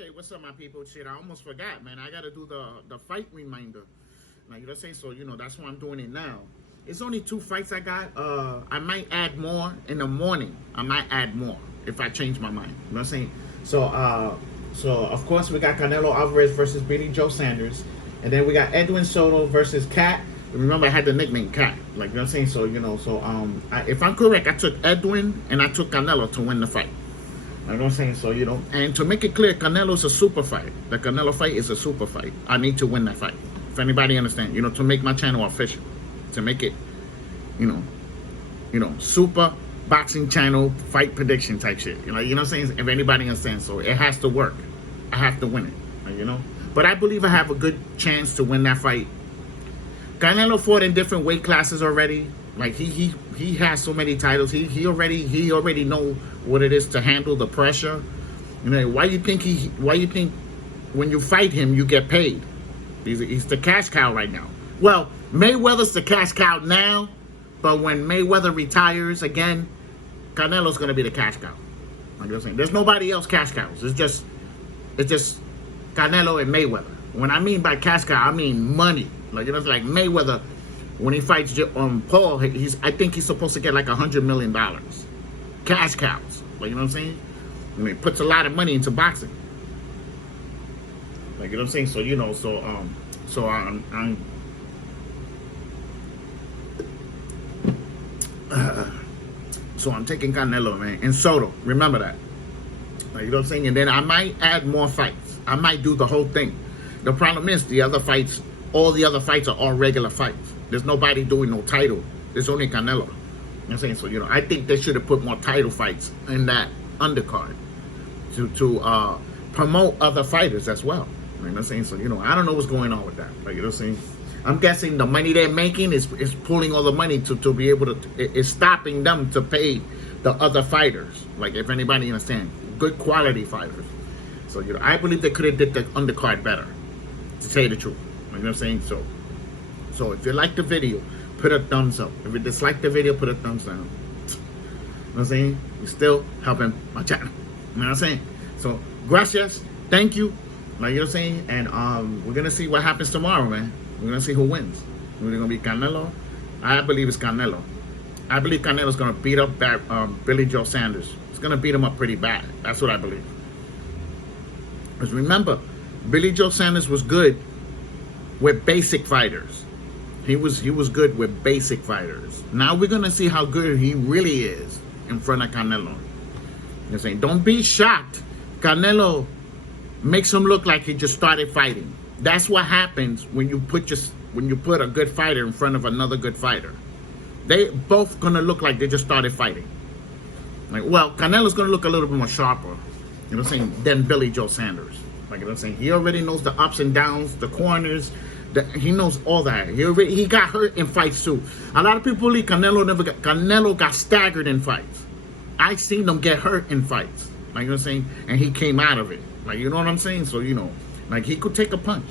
Okay, what's up, my people? Shit, I almost forgot, man. I gotta do the fight reminder. Like, you know what I'm saying? So, that's why I'm doing it now. It's only 2 fights I got. I might add more in the morning. I might add more if I change my mind. You know what I'm saying? So of course we got Canelo Alvarez versus Billy Joe Sanders, and then we got Edwin Soto versus Cat. Remember, I had the nickname Cat. Like, you know what I'm saying? So, if I'm correct, I took Edwin and I took Canelo to win the fight. You know what I'm saying? So, and to make it clear, Canelo's a super fight. The Canelo fight is a super fight. I need to win that fight. If anybody understand, to make my channel official, to make it, super boxing channel fight prediction type shit. You know what I'm saying? If anybody understands, so it has to work. I have to win it. But I believe I have a good chance to win that fight. Canelo fought in different weight classes already. Like he has so many titles. He already know what it is to handle the pressure. Why you think when you fight him you get paid? He's the cash cow right now. Well, Mayweather's the cash cow now, but when Mayweather retires again, Canelo's gonna be the cash cow. Like I'm saying, there's nobody else cash cows. It's just Canelo and Mayweather. When I mean by cash cow, I mean money. Like like Mayweather, when he fights Paul, I think he's supposed to get like $100 million. Cash cows. Like, you know what I'm saying? He puts a lot of money into boxing. Like, you know what I'm saying? So I'm taking Canelo, man, and Soto. Remember that. Like, you know what I'm saying? And then I might add more fights. I might do the whole thing. The problem is all the other fights are all regular fights. There's nobody doing no title. There's only Canelo. You know what I'm saying? So, I think they should have put more title fights in that undercard to promote other fighters as well. You know what I'm saying? So, I don't know what's going on with that. Like, you know what I'm saying? I'm guessing the money they're making is pulling all the money to be able to, is stopping them to pay the other fighters. Like, if anybody understands, good quality fighters. So, I believe they could have did the undercard better, to tell you the truth. You know what I'm saying? So if you like the video, put a thumbs up. If you dislike the video, put a thumbs down. You know what I'm saying? You're still helping my channel. You know what I'm saying? So, gracias. Thank you. Like, you know what I'm saying? And we're going to see what happens tomorrow, man. We're going to see who wins. We're going to be Canelo. I believe it's Canelo. I believe Canelo's going to beat up Billy Joe Sanders. He's going to beat him up pretty bad. That's what I believe. Because remember, Billy Joe Sanders was good with basic fighters. He was good with basic fighters. Now we're gonna see how good he really is in front of Canelo. You're saying, don't be shocked. Canelo makes him look like he just started fighting. That's what happens when you put a good fighter in front of another good fighter. They both gonna look like they just started fighting. Like, well, Canelo's gonna look a little bit more sharper, you know what I'm saying, than Billy Joe Sanders. Like, you know what I'm saying? He already knows the ups and downs, the corners. He knows all that. He got hurt in fights too. A lot of people believe Canelo got staggered in fights. I seen him get hurt in fights. Like, you know what I'm saying? And he came out of it. Like, you know what I'm saying? So, like, he could take a punch.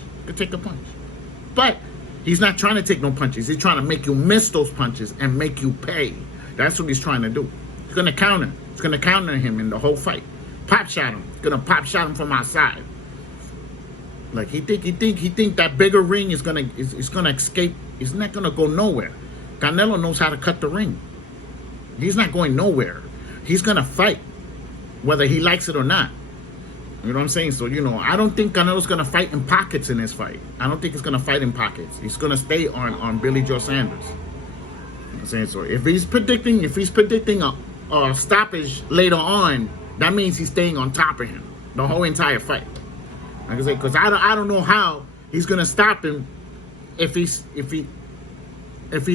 But he's not trying to take no punches. He's trying to make you miss those punches and make you pay. That's what he's trying to do. He's gonna counter. He's gonna counter him in the whole fight. Pop shot him. He's gonna pop shot him from outside. Like, he think that bigger ring is gonna escape. It's not gonna go nowhere. Canelo knows how to cut the ring. He's not going nowhere. He's gonna fight, whether he likes it or not. You know what I'm saying? So, I don't think Canelo's gonna fight in pockets in this fight. I don't think he's gonna fight in pockets. He's gonna stay on Billy Joe Sanders. You know what I'm saying? So if he's predicting a stoppage later on, that means he's staying on top of him the whole entire fight. Like I say, because I don't know how he's gonna stop him if he's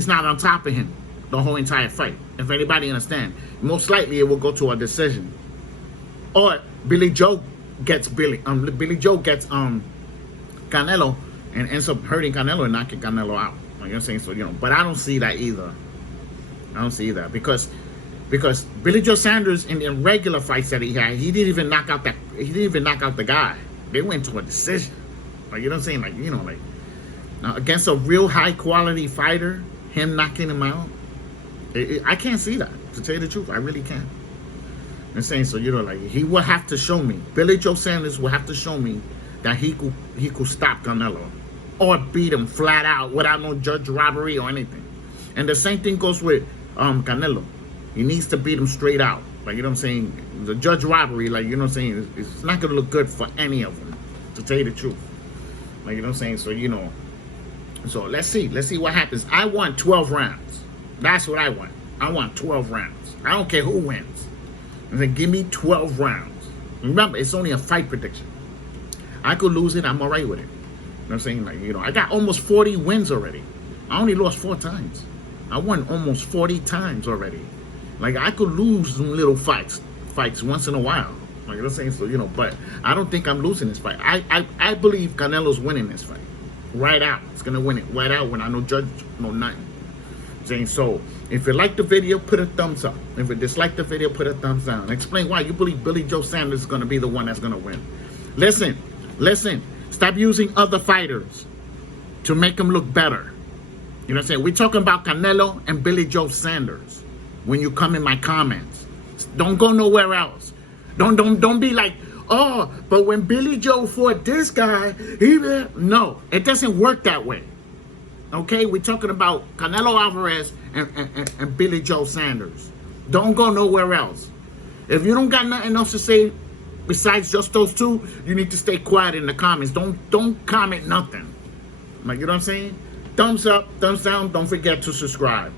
not on top of him the whole entire fight. If anybody understand, most likely it will go to a decision, or Billy Joe gets Canelo and ends up hurting Canelo and knocking Canelo out. Like, you know what I'm saying? So, but I don't see that either. I don't see that because Billy Joe Sanders in regular fights that he had, he didn't even knock out the guy. They went to a decision. Like, you know what I'm saying? Like, like, now against a real high quality fighter, him knocking him out, I can't see that. To tell you the truth, I really can't. I'm saying, so, you know, like, he will have to show me. Billy Joe Sanders will have to show me that he could stop Canelo or beat him flat out without no judge robbery or anything. And the same thing goes with Canelo. He needs to beat him straight out. Like, you know what I'm saying? The judge robbery, like, you know what I'm saying, it's not going to look good for any of them, to tell you the truth. Like, you know what I'm saying? So, you know, so let's see what happens. I want 12 rounds. That's what I want. I want 12 rounds. I don't care who wins. I said, give me 12 rounds. Remember, it's only a fight prediction. I could lose it. I'm all right with it. You know what I'm saying? Like, you know, I got almost 40 wins already. I only lost 4 times. I won almost 40 times already. Like, I could lose some little fights once in a while. Like, you know what I'm saying? So, you know, but I don't think I'm losing this fight. I believe Canelo's winning this fight. Right out. It's going to win it right out when I no judge, no nothing. Saying, so if you like the video, put a thumbs up. If you dislike the video, put a thumbs down. Explain why you believe Billy Joe Sanders is going to be the one that's going to win. Listen, stop using other fighters to make them look better. You know what I'm saying? We're talking about Canelo and Billy Joe Sanders when you come in my comments. Don't go nowhere else. Don't be like, oh, but when Billy Joe fought this guy, no, it doesn't work that way. Okay, we're talking about Canelo Alvarez and Billy Joe Sanders. Don't go nowhere else. If you don't got nothing else to say besides just those two, you need to stay quiet in the comments. Don't comment nothing. Like, you know what I'm saying? Thumbs up, thumbs down. Don't forget to subscribe.